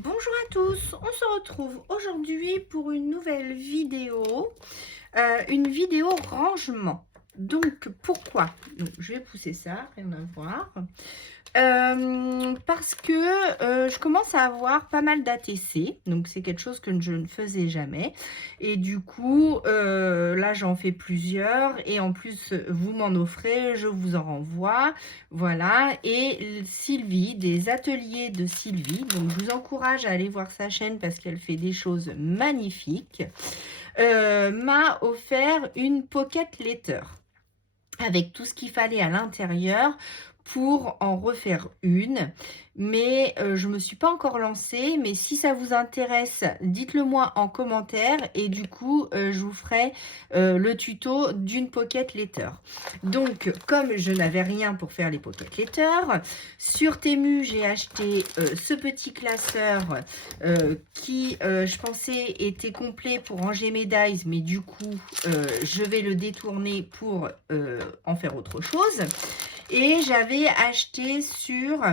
Bonjour à tous, on se retrouve aujourd'hui pour une nouvelle vidéo, une vidéo rangement. Donc pourquoi? Donc, je vais pousser ça, rien à voir. Parce que je commence à avoir pas mal d'ATC, donc c'est quelque chose que je ne faisais jamais. Et du coup, là j'en fais plusieurs et en plus vous m'en offrez, je vous en renvoie. Voilà, et Sylvie, des ateliers de Sylvie, donc je vous encourage à aller voir sa chaîne parce qu'elle fait des choses magnifiques, m'a offert une pocket letter avec tout ce qu'il fallait à l'intérieur pour en refaire une. Mais je ne me suis pas encore lancée. Mais si ça vous intéresse, dites-le moi en commentaire. Et du coup, je vous ferai le tuto d'une pocket letter. Donc, comme je n'avais rien pour faire les pocket letters, sur Temu, j'ai acheté ce petit classeur qui, je pensais, était complet pour ranger mes dies. Mais du coup, je vais le détourner pour en faire autre chose. Et j'avais acheté sur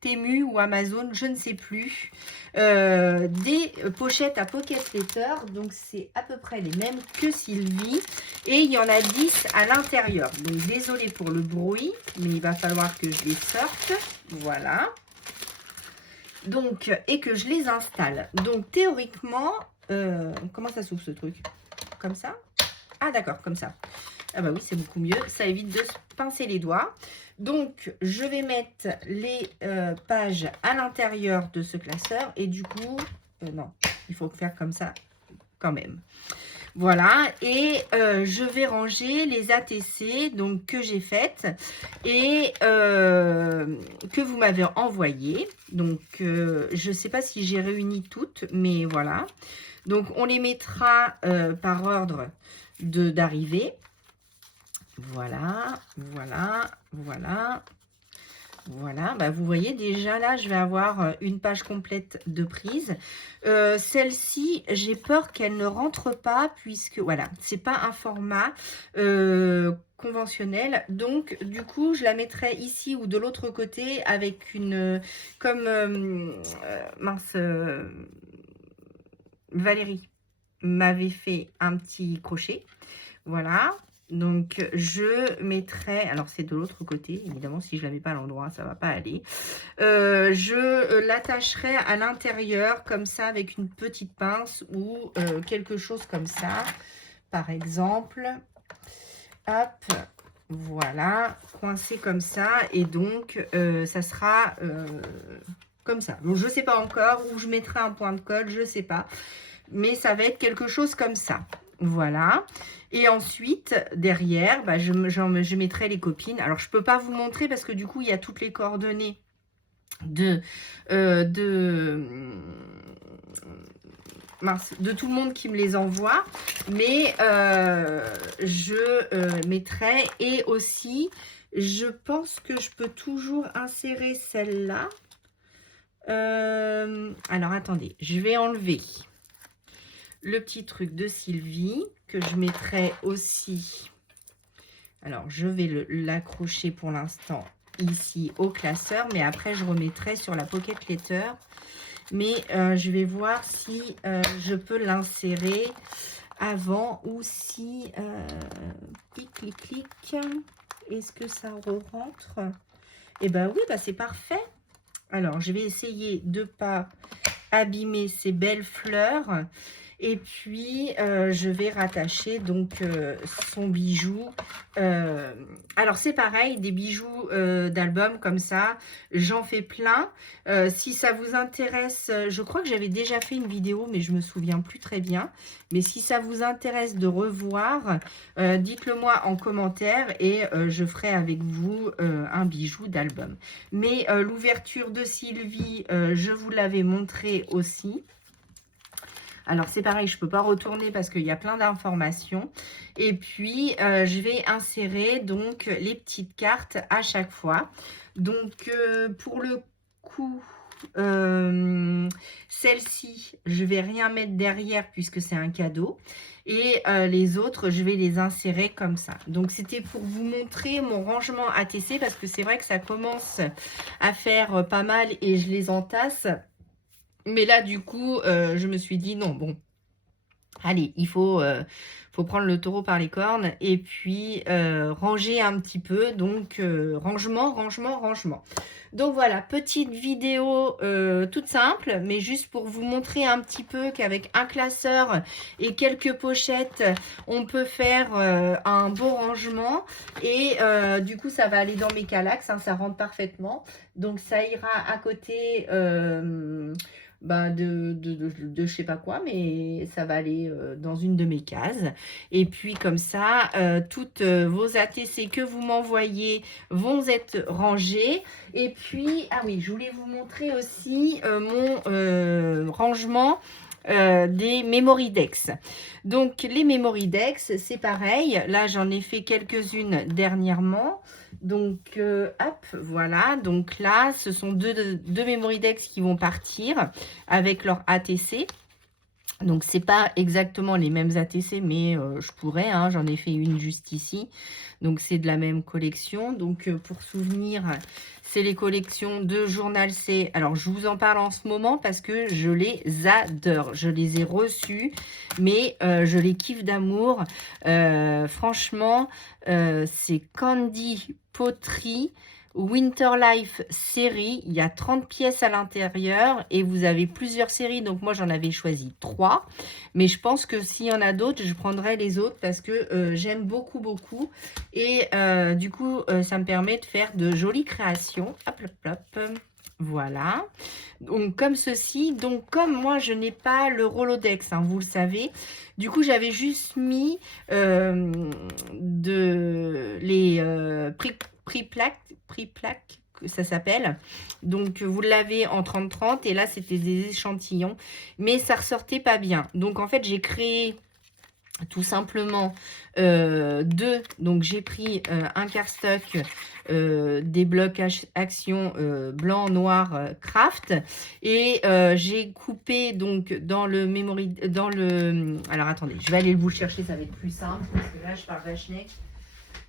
Temu ou Amazon, je ne sais plus, des pochettes à pocket letter. Donc c'est à peu près les mêmes que Sylvie. Et il y en a 10 à l'intérieur. Donc désolé pour le bruit, mais il va falloir que je les sorte. Voilà. Donc, et que je les installe. Donc théoriquement, comment ça s'ouvre ce truc? Comme ça? Ah d'accord, comme ça. Ah bah oui, c'est beaucoup mieux. Ça évite de se pincer les doigts. Donc, je vais mettre les pages à l'intérieur de ce classeur. Et du coup, non, il faut faire comme ça quand même. Voilà, et je vais ranger les ATC donc, que j'ai faites et que vous m'avez envoyées. Donc, je ne sais pas si j'ai réuni toutes, mais voilà. Donc, on les mettra par ordre d'arrivée. Voilà, voilà, voilà, voilà. Bah, vous voyez déjà là, je vais avoir une page complète de prise. Celle-ci, j'ai peur qu'elle ne rentre pas puisque, voilà, c'est pas un format conventionnel. Donc, du coup, je la mettrai ici ou de l'autre côté avec une, comme, mince, Valérie m'avait fait un petit crochet. Voilà, donc je mettrai, alors c'est de l'autre côté, évidemment si je ne la mets pas à l'endroit, ça ne va pas aller. Je l'attacherai à l'intérieur comme ça avec une petite pince ou quelque chose comme ça, par exemple. Hop, voilà, coincé comme ça et donc ça sera comme ça. Donc je ne sais pas encore où je mettrai un point de colle, je ne sais pas. Mais ça va être quelque chose comme ça. Voilà. Et ensuite, derrière, bah, je mettrai les copines. Alors, je ne peux pas vous montrer parce que du coup, il y a toutes les coordonnées de tout le monde qui me les envoie. Mais je mettrai. Et aussi, je pense que je peux toujours insérer celle-là. Alors, attendez. Je vais enlever le petit truc de Sylvie que je mettrai aussi. Alors, je vais l'accrocher pour l'instant ici au classeur, mais après, je remettrai sur la pocket letter. Mais je vais voir si je peux l'insérer avant ou si... clic, clic, clic. Est-ce que ça rentre? Eh bien oui, bah, c'est parfait. Alors, je vais essayer de ne pas abîmer ces belles fleurs. Et puis, je vais rattacher donc son bijou. Alors, c'est pareil, des bijoux d'album comme ça. J'en fais plein. Si ça vous intéresse, je crois que j'avais déjà fait une vidéo, mais je me souviens plus très bien. Mais si ça vous intéresse de revoir, dites-le moi en commentaire et je ferai avec vous un bijou d'album. Mais l'ouverture de Sylvie, je vous l'avais montré aussi. Alors, c'est pareil, je ne peux pas retourner parce qu'il y a plein d'informations. Et puis, je vais insérer donc les petites cartes à chaque fois. Donc, pour le coup, Celle-ci, je vais rien mettre derrière puisque c'est un cadeau. Et les autres, je vais les insérer comme ça. Donc, c'était pour vous montrer mon rangement ATC parce que c'est vrai que ça commence à faire pas mal et je les entasse. Mais là, du coup, je me suis dit non, bon, allez, il faut prendre le taureau par les cornes et puis ranger un petit peu. Donc, rangement, rangement, rangement. Donc voilà, petite vidéo toute simple, mais juste pour vous montrer un petit peu qu'avec un classeur et quelques pochettes, on peut faire un beau rangement. Et du coup, ça va aller dans mes calax, hein, ça rentre parfaitement. Donc ça ira à côté de je sais pas quoi, mais ça va aller dans une de mes cases. Et puis comme ça, toutes vos ATC que vous m'envoyez vont être rangées. Et puis, ah oui, je voulais vous montrer aussi mon rangement des Memoridex. Donc les Memoridex, c'est pareil. Là, j'en ai fait quelques-unes dernièrement. Donc, hop, voilà. Donc là, ce sont deux Memoridex qui vont partir avec leur ATC. Donc, c'est pas exactement les mêmes ATC, mais je pourrais, hein, j'en ai fait une juste ici. Donc, c'est de la même collection. Donc, pour souvenir, c'est les collections de Journal C. Alors, je vous en parle en ce moment parce que je les adore. Je les ai reçus, mais je les kiffe d'amour. Franchement, c'est Candy Poterie Winter Life série, il y a 30 pièces à l'intérieur et vous avez plusieurs séries. Donc moi j'en avais choisi 3. Mais je pense que s'il y en a d'autres, je prendrai les autres parce que j'aime beaucoup beaucoup. Et du coup ça me permet de faire de jolies créations. Hop hop hop. Voilà. Donc comme ceci. Donc comme moi je n'ai pas le Rolodex, hein, vous le savez. Du coup j'avais juste mis les prix plaque, ça s'appelle. Donc vous l'avez en 30-30 et là c'était des échantillons, mais ça ressortait pas bien. Donc en fait j'ai créé tout simplement deux. Donc j'ai pris un cardstock, des blocs action blanc, noir, craft, et j'ai coupé donc dans le memory, dans le. Alors attendez, je vais aller vous chercher, ça va être plus simple parce que là je parle vachement.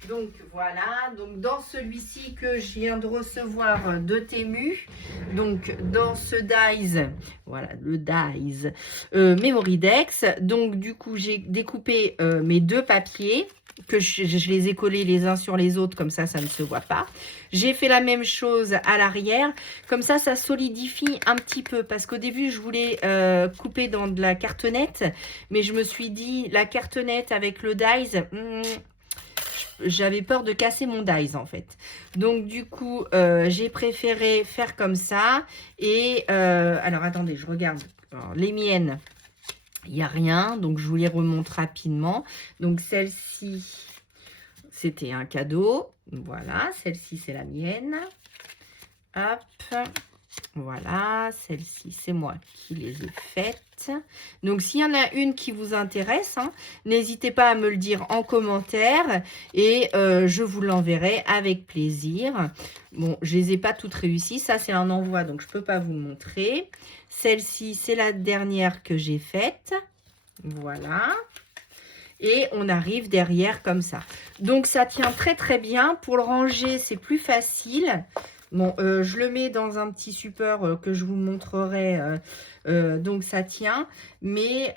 Donc voilà, donc dans celui-ci que je viens de recevoir de Temu, donc dans ce dies, voilà le dies Memoridex. Donc du coup j'ai découpé mes deux papiers, que je les ai collés les uns sur les autres, comme ça ne se voit pas. J'ai fait la même chose à l'arrière, comme ça solidifie un petit peu, parce qu'au début je voulais couper dans de la cartonnette, mais je me suis dit la cartonnette avec le dies, j'avais peur de casser mon dies en fait. Donc du coup, j'ai préféré faire comme ça. Et alors attendez, je regarde. Alors, les miennes, il n'y a rien. Donc je vous les remonte rapidement. Donc celle-ci, c'était un cadeau. Voilà, celle-ci, c'est la mienne. Hop. Voilà, celle-ci, c'est moi qui les ai faites. Donc, s'il y en a une qui vous intéresse, hein, n'hésitez pas à me le dire en commentaire et je vous l'enverrai avec plaisir. Bon, je ne les ai pas toutes réussies. Ça, c'est un envoi, donc je ne peux pas vous le montrer. Celle-ci, c'est la dernière que j'ai faite. Voilà. Et on arrive derrière comme ça. Donc, ça tient très, très bien. Pour le ranger, c'est plus facile. Bon, je le mets dans un petit support que je vous montrerai, donc ça tient, mais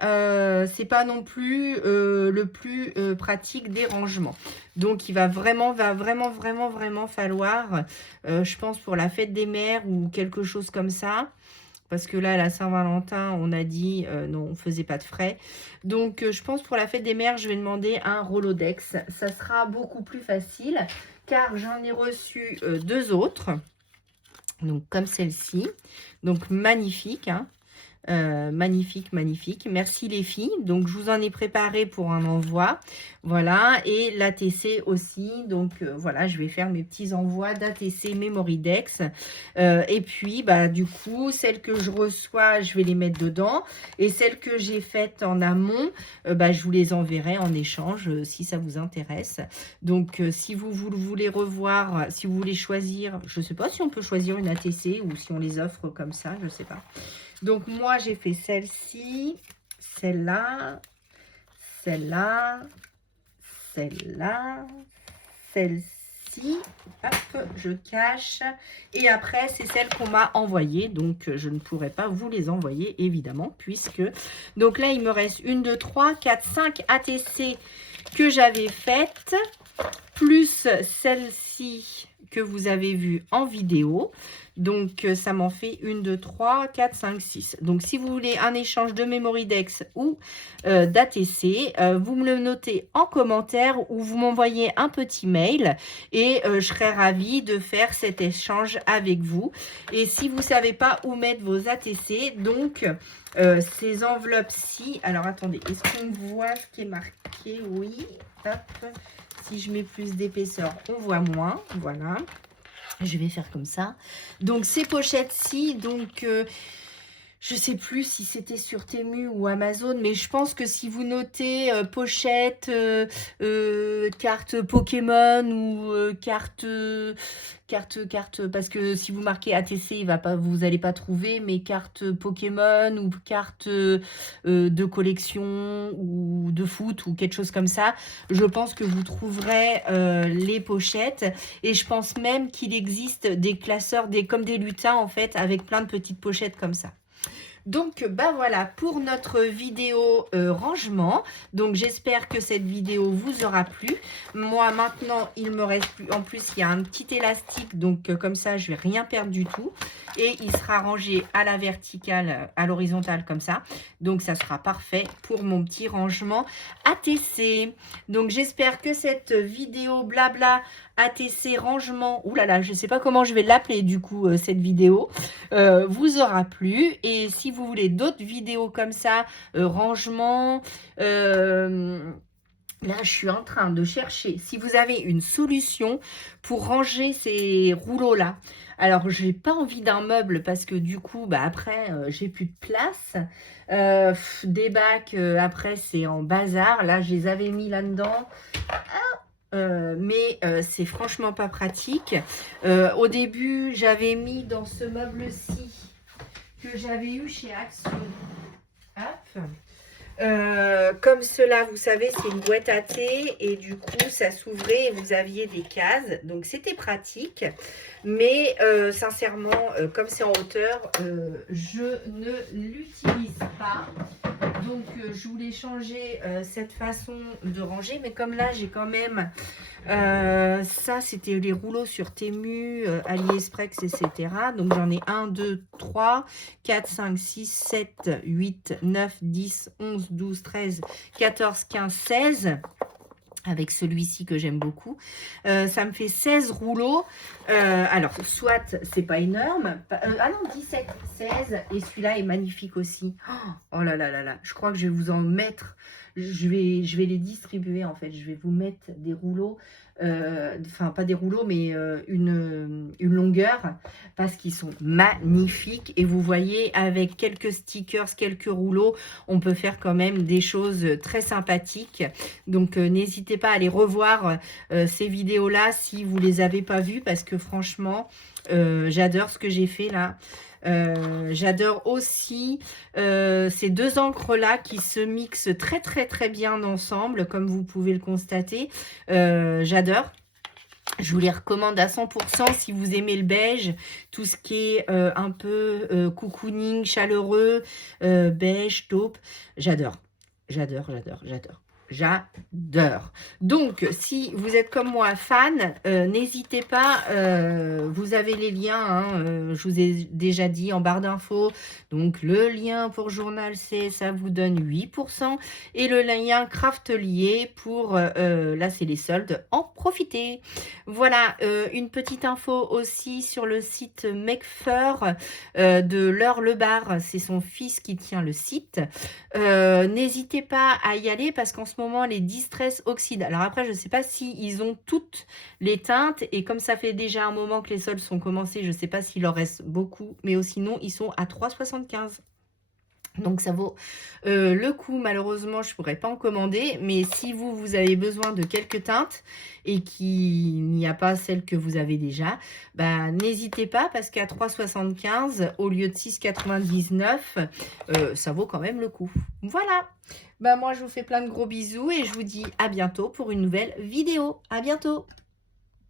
c'est pas non plus le plus pratique des rangements. Donc il va vraiment falloir, je pense pour la fête des mères ou quelque chose comme ça, parce que là, la Saint-Valentin, on a dit non, on faisait pas de frais. Donc je pense pour la fête des mères, je vais demander un Rolodex. Ça sera beaucoup plus facile. Car j'en ai reçu deux autres, donc comme celle-ci, donc magnifique, hein. Magnifique, magnifique. Merci les filles. Donc, je vous en ai préparé pour un envoi. Voilà. Et l'ATC aussi. Donc, voilà, je vais faire mes petits envois d'ATC Memoridex. Et puis, bah, du coup, celles que je reçois, je vais les mettre dedans. Et celles que j'ai faites en amont, bah, je vous les enverrai en échange si ça vous intéresse. Donc, si vous voulez revoir, si vous voulez choisir, je ne sais pas si on peut choisir une ATC ou si on les offre comme ça, je ne sais pas. Donc, moi, j'ai fait celle-ci, celle-là, celle-là, celle-là, celle-ci. Hop, je cache. Et après, c'est celle qu'on m'a envoyée. Donc, je ne pourrai pas vous les envoyer, évidemment, puisque... Donc là, il me reste 1, 2, 3, 4, 5 ATC que j'avais faites, plus celle-ci que vous avez vue en vidéo. Donc, ça m'en fait 1, 2, 3, 4, 5, 6. Donc, si vous voulez un échange de Memoridex ou d'ATC, vous me le notez en commentaire ou vous m'envoyez un petit mail et je serai ravie de faire cet échange avec vous. Et si vous ne savez pas où mettre vos ATC, donc ces enveloppes-ci, alors attendez, est-ce qu'on voit ce qui est marqué? Oui, hop, si je mets plus d'épaisseur, on voit moins, voilà. Je vais faire comme ça. Donc, ces pochettes-ci, donc, je ne sais plus si c'était sur Temu ou Amazon, mais je pense que si vous notez pochette, carte Pokémon ou carte, parce que si vous marquez ATC, vous n'allez pas trouver, mais carte Pokémon ou carte de collection ou de foot ou quelque chose comme ça, je pense que vous trouverez les pochettes. Et je pense même qu'il existe des classeurs, comme des lutins en fait, avec plein de petites pochettes comme ça. Donc, bah voilà pour notre vidéo rangement. Donc, j'espère que cette vidéo vous aura plu. Moi, maintenant, il me reste plus. En plus, il y a un petit élastique. Donc, comme ça, je vais rien perdre du tout. Et il sera rangé à la verticale, à l'horizontale, comme ça. Donc, ça sera parfait pour mon petit rangement ATC. Donc, j'espère que cette vidéo blabla ATC rangement, oulala, je ne sais pas comment je vais l'appeler du coup, cette vidéo, vous aura plu. Et si vous voulez d'autres vidéos comme ça, rangement, là, je suis en train de chercher si vous avez une solution pour ranger ces rouleaux-là. Alors, j'ai pas envie d'un meuble parce que du coup, bah, après, j'ai plus de place. Des bacs, après, c'est en bazar. Là, je les avais mis là-dedans. Mais c'est franchement pas pratique. Au début, j'avais mis dans ce meuble-ci que j'avais eu chez Action. Hop. Comme cela, vous savez, c'est une boîte à thé et du coup, ça s'ouvrait et vous aviez des cases. Donc, c'était pratique. Mais sincèrement, comme c'est en hauteur, je ne l'utilise pas. Donc, je voulais changer cette façon de ranger. Mais comme là, j'ai quand même... ça, c'était les rouleaux sur Temu, AliExpress, etc. Donc, j'en ai 1, 2, 3, 4, 5, 6, 7, 8, 9, 10, 11, 12, 13, 14, 15, 16. Avec celui-ci que j'aime beaucoup. Ça me fait 16 rouleaux. Alors, soit c'est pas énorme. Ah non, 17, 16. Et celui-là est magnifique aussi. Oh là là là là. Je crois que je vais vous en mettre. Je vais les distribuer en fait. Je vais vous mettre des rouleaux. Enfin, pas des rouleaux, mais une longueur. Parce qu'ils sont magnifiques. Et vous voyez, avec quelques stickers, quelques rouleaux, on peut faire quand même des choses très sympathiques. Donc, n'hésitez pas à aller revoir ces vidéos-là si vous ne les avez pas vues. Parce que franchement, j'adore ce que j'ai fait là. J'adore aussi ces deux encres là qui se mixent très très très bien ensemble, comme vous pouvez le constater. J'adore. Je vous les recommande à 100% si vous aimez le beige, tout ce qui est un peu cocooning, chaleureux, beige, taupe. J'adore, j'adore, j'adore, j'adore. J'adore. Donc, si vous êtes comme moi fan, n'hésitez pas, vous avez les liens, hein, je vous ai déjà dit en barre d'infos. Donc, le lien pour Journal C, ça vous donne 8%. Et le lien Craftelier pour, là, c'est les soldes, en profitez. Voilà, une petite info aussi sur le site Makefur de Laure Lebar. C'est son fils qui tient le site. N'hésitez pas à y aller parce qu'en ce moment, les Distress oxydent. Alors après, je ne sais pas si ils ont toutes les teintes. Et comme ça fait déjà un moment que les soldes sont commencés, je ne sais pas s'il leur reste beaucoup. Mais sinon, ils sont à 3,75. Donc ça vaut le coup. Malheureusement, je ne pourrais pas en commander, mais si vous avez besoin de quelques teintes et qu'il n'y a pas celle que vous avez déjà, bah, n'hésitez pas parce qu'à 3,75 au lieu de 6,99, ça vaut quand même le coup. Voilà. Bah, moi, je vous fais plein de gros bisous et je vous dis à bientôt pour une nouvelle vidéo. À bientôt.